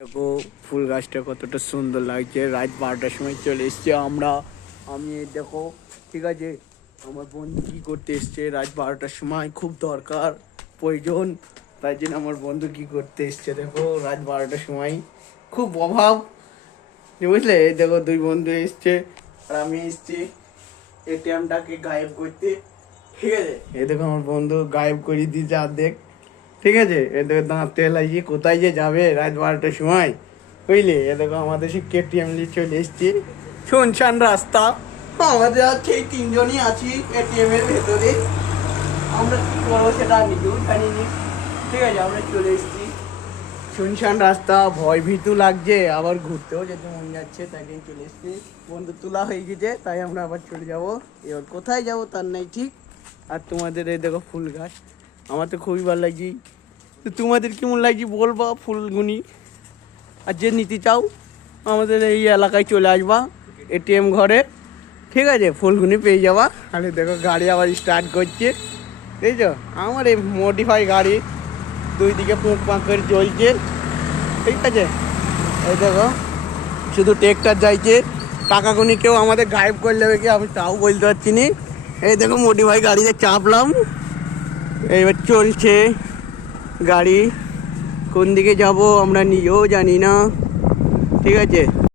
দেখো ফুল গাছটা কতটা সুন্দর লাগছে। রাত 12টার সময় চলে এসছে আমি দেখো, ঠিক আছে। আমার বন্ধু কি করতে এসছে রাত 12টার সময়, খুব দরকার প্রয়োজন, তাই জন্য আমার বন্ধু কি করতে এসছে দেখো রাত 12টার সময়, খুব অভাব, বুঝলে। এই দেখো দুই বন্ধু এসছে আর আমি এসছি এটিএমটাকে গায়েব করতে, ঠিক আছে। এই দেখো আমার বন্ধু গায়েব করে দিয়েছে অর্ধেক, ঠিক আছে। এ দেখো দাঁত তেল লাগিয়ে কোথায় যে যাবে রাত 12টার সময়, বুঝলে। এ দেখো আমাদের সেই কেটিএম নিয়ে চলে এসছি, শুনশান রাস্তা। আমাদের আর সেই তিনজনই আছি এটিএম এর ভেতরে। আমরা কি করবো সেটা নিজেও জানি নি, ঠিক আছে। আমরা চলে এসছি, শুনশান রাস্তা, ভয় ভীতু লাগছে, আবার ঘুরতেও যেতে মন যাচ্ছে, তাই জন্য চলে এসছি। বন্ধু তোলা হয়ে গেছে, তাই আমরা আবার চলে যাব। এবার কোথায় যাব তার নাই ঠিক। আর তোমাদের এই দেখো ফুল গাছ, আমার তো খুবই ভালো লাগছে। তো তোমাদের কেমন লাগছে বলবা ফুলগুনি। আর যে নিতে চাও আমাদের এই এলাকায় চলে আসবা এটিএম ঘরে, ঠিক আছে। ফুলগুনি পেয়ে যাবা। আরে দেখো গাড়ি আবার স্টার্ট করছে, বুঝছো। আমার এই মডিফাই গাড়ি, দুই দিকে পোঁক পাঁক করে চলছে, ঠিক আছে। এই দেখো শুধু ট্রেক্টর যাইছে, টাকা গুনি কেউ আমাদের গায়েব করে নেবে কি আমি তাও বলতে পারছি নি। এই দেখো মডিফাই গাড়িতে চাপলাম, এইবার চলছে গাড়ি। কোন দিকে যাব আমরা নিজেও জানি না, ঠিক আছে।